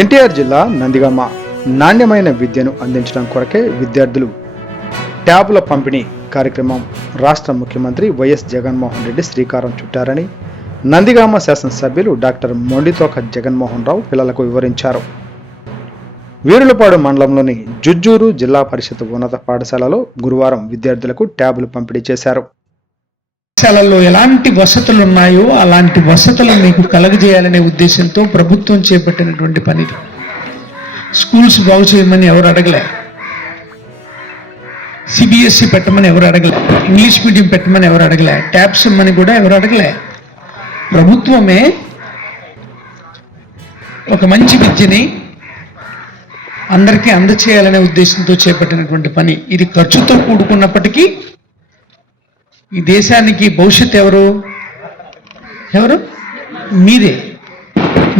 ఎన్టీఆర్ జిల్లా నందిగామ నాణ్యమైన విద్యను అందించడం కొరకే విద్యార్థులు ట్యాబుల పంపిణీ కార్యక్రమం రాష్ట్ర ముఖ్యమంత్రి వైఎస్ జగన్మోహన్ రెడ్డి శ్రీకారం చుట్టారని నందిగామ శాసనసభ్యులు డాక్టర్ మొండితోక జగన్మోహన్ రావు పిల్లలకు వివరించారు. వీరులపాడు మండలంలోని జుజ్జూరు జిల్లా పరిషత్ ఉన్నత పాఠశాలలో గురువారం విద్యార్థులకు ట్యాబులు పంపిణీ చేశారు. పాఠశాలలో ఎలాంటి వసతులు ఉన్నాయో అలాంటి వసతులు మీకు కలగజేయాలనే ఉద్దేశంతో ప్రభుత్వం చేపట్టినటువంటి పని. స్కూల్స్ బాగు చేయమని ఎవరు అడగలే, సిబిఎస్ఈ పెట్టమని ఎవరు అడగలే, ఇంగ్లీష్ మీడియం పెట్టమని ఎవరు అడగలే, ట్యాబ్స్ ఇమ్మని కూడా ఎవరు అడగలే. ప్రభుత్వమే ఒక మంచి విద్యని అందరికీ అందచేయాలనే ఉద్దేశంతో చేపట్టినటువంటి పని. ఇది ఖర్చుతో కూడుకున్నప్పటికీ ఈ దేశానికి భవిష్యత్తు ఎవరు మీరే.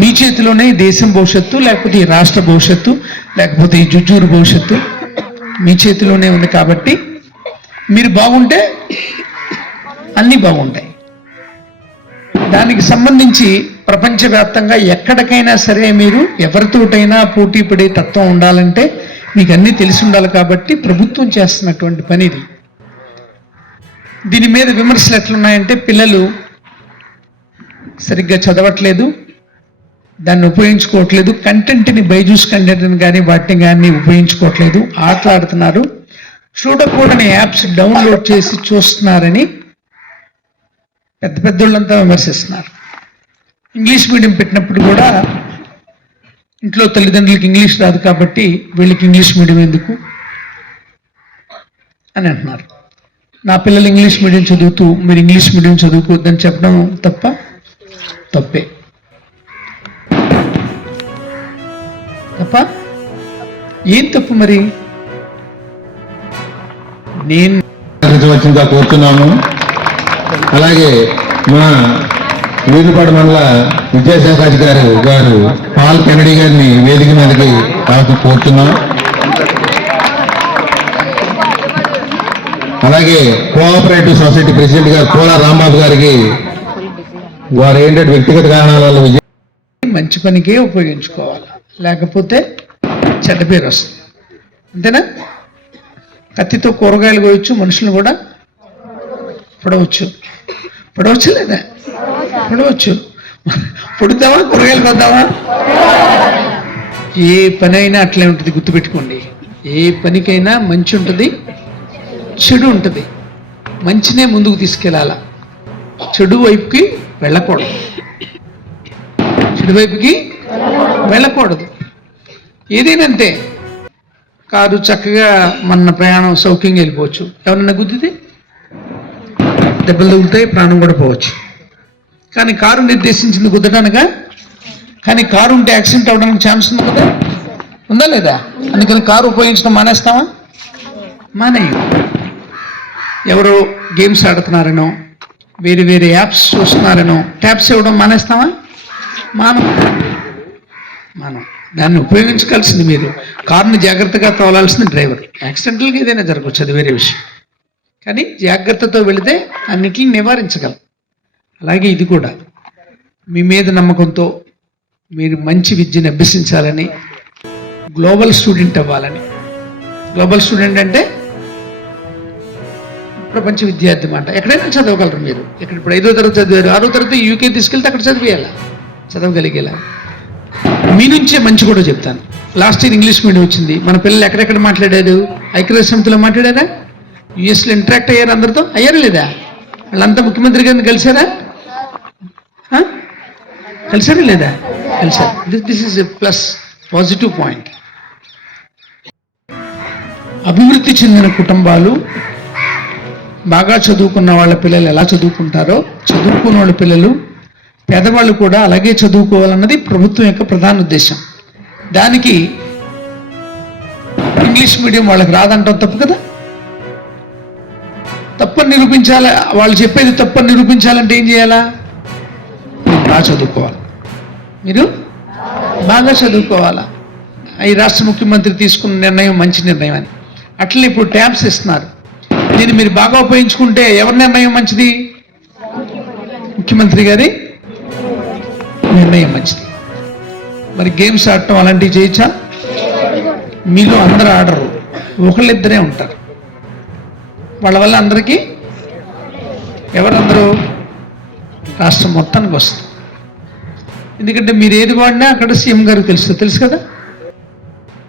మీ చేతిలోనే ఈ దేశం భవిష్యత్తు, లేకపోతే ఈ రాష్ట్ర భవిష్యత్తు, లేకపోతే ఈ జుజ్జూరు భవిష్యత్తు మీ చేతిలోనే ఉంది. కాబట్టి మీరు బాగుంటే అన్నీ బాగుంటాయి. దానికి సంబంధించి ప్రపంచవ్యాప్తంగా ఎక్కడికైనా సరే మీరు ఎవరితోటైనా పోటీ పడే తత్వం ఉండాలంటే మీకు అన్నీ తెలిసి ఉండాలి. కాబట్టి ప్రభుత్వం చేస్తున్నటువంటి పని ఇది. దీని మీద విమర్శలు ఎట్లున్నాయంటే పిల్లలు సరిగ్గా చదవట్లేదు, దాన్ని ఉపయోగించుకోవట్లేదు, కంటెంట్ని బైజూస్ కంటెంట్ని కానీ వాటిని కానీ ఉపయోగించుకోవట్లేదు, ఆటలాడుతున్నారు, చూడకూడని యాప్స్ డౌన్లోడ్ చేసి చూస్తున్నారని పెద్ద పెద్దోళ్ళంతా విమర్శిస్తున్నారు. ఇంగ్లీష్ మీడియం పెట్టినప్పుడు కూడా ఇంట్లో తల్లిదండ్రులకి ఇంగ్లీష్ రాదు కాబట్టి వీళ్ళకి ఇంగ్లీష్ మీడియం ఎందుకు అని అంటున్నారు. నా పిల్లలు ఇంగ్లీష్ మీడియం చదువుతూ మీరు ఇంగ్లీష్ మీడియం చదువుకోవద్దని చెప్పడం తప్పే. ఏం తప్పు మరి? నేను వచ్చిందా కోరుతున్నాము. అలాగే మా వీరుపాడు మండల విద్యాశాఖ అధికారి గారు పాల్ కెనడీ గారిని వేదిక మీదకి కోరుతున్నాం. అలాగే కోఆపరేటివ్ సొసైటీ ప్రెసిడెంట్ గారు కోలా రాంబాబు గారికి వారు ఏంటంటే వ్యక్తిగత కారణాల వల్ల మంచి పనికే ఉపయోగించుకోవాలి, లేకపోతే చెడ్డ పేరు వస్తుంది. అంతేనా? కత్తితో కూరగాయలు కోయచ్చు, మనుషులను కూడా పొడవచ్చు లేదా? పొడవచ్చు. పొడుద్దామా, కూరగాయలు కొద్దామా? ఏ పని అయినా అట్లే ఉంటుంది, గుర్తుపెట్టుకోండి. ఏ పనికైనా మంచి ఉంటుంది, చెడు ఉంటుంది. మంచినే ముందుకు తీసుకెళ్ళాల, చెడు వైపుకి వెళ్ళకూడదు. ఏదేనంటే కారు చక్కగా మన ప్రయాణం సౌఖ్యంగా వెళ్ళిపోవచ్చు, ఎవరన్నా గుద్దితే దెబ్బలు తగులుతాయి, ప్రాణం కూడా పోవచ్చు. కానీ కారు నిర్దేశించింది గుద్దడానిగా, కానీ కారు ఉంటే యాక్సిడెంట్ అవ్వడానికి ఛాన్స్ ఉంది కదా, ఉందా లేదా? అందుకని కారు ఉపయోగించడం మానేస్తామా? మానేయం. ఎవరో గేమ్స్ ఆడుతున్నారనో, వేరే వేరే యాప్స్ చూస్తున్నారనో ట్యాబ్స్ ఇవ్వడం మానేస్తామా? మనం దాన్ని ఉపయోగించగలసింది మీరు. కారుని జాగ్రత్తగా తోలాల్సింది డ్రైవర్. యాక్సిడెంటల్గా ఏదైనా జరగవచ్చు, అది వేరే విషయం. కానీ జాగ్రత్తతో వెళితే అన్నిటిని నివారించగలం. అలాగే ఇది కూడా మీ మీద నమ్మకంతో మీరు మంచి విద్యను అభ్యసించాలని, గ్లోబల్ స్టూడెంట్ అవ్వాలని. గ్లోబల్ స్టూడెంట్ అంటే ప్రపంచ విద్యార్థి మాట. ఎక్కడైనా చదవగలరు మీరు. ఇప్పుడు 5వ తరగతి చదివారు, 6వ తరగతి యూకే తీసుకెళ్తే అక్కడ చదవగలిగేలా. మీ నుంచే మంచి కూడా చెప్తాను. లాస్ట్ ఇయర్ ఇంగ్లీష్ మీడియం వచ్చింది. మన పిల్లలు ఎక్కడెక్కడ మాట్లాడారు? ఐక్యరాజ్య సమితిలో మాట్లాడారా? యుఎస్లో ఇంటరాక్ట్ అయ్యారు, అందరితో అయ్యారు లేదా? వాళ్ళంతా ముఖ్యమంత్రి గారిని కలిసారా లేదా? కలిసారు. This is a plus, positive point. అభివృద్ధి చెందిన కుటుంబాలు, బాగా చదువుకున్న వాళ్ళ పిల్లలు ఎలా చదువుకుంటారో, చదువుకున్న వాళ్ళ పిల్లలు, పేదవాళ్ళు కూడా అలాగే చదువుకోవాలన్నది ప్రభుత్వం యొక్క ప్రధాన ఉద్దేశం. దానికి ఇంగ్లీష్ మీడియం వాళ్ళకి రాదంటాం తప్పు కదా? తప్పని నిరూపించాలి. వాళ్ళు చెప్పేది తప్పని నిరూపించాలంటే ఏం చేయాలా? బాగా చదువుకోవాలి, మీరు బాగా చదువుకోవాలా. ఈ రాష్ట్ర ముఖ్యమంత్రి తీసుకున్న నిర్ణయం మంచి నిర్ణయం అని. అట్లనే ఇప్పుడు ట్యాబ్స్ ఇస్తున్నారు. దీన్ని మీరు బాగా ఉపయోగించుకుంటే ఎవరి నిర్ణయం మంచిది? ముఖ్యమంత్రి గారి నిర్ణయం మంచిది. మరి గేమ్స్ ఆడటం అలాంటివి చేయొచ్చా? మీలో అందరూ ఆడరు, ఒకళ్ళిద్దరే ఉంటారు. వాళ్ళ వల్ల అందరికీ ఎవరందరూ రాష్ట్రం మొత్తానికి వస్తుంది. ఎందుకంటే మీరు ఏది వాడినా అక్కడ సీఎం గారికి తెలుసు కదా.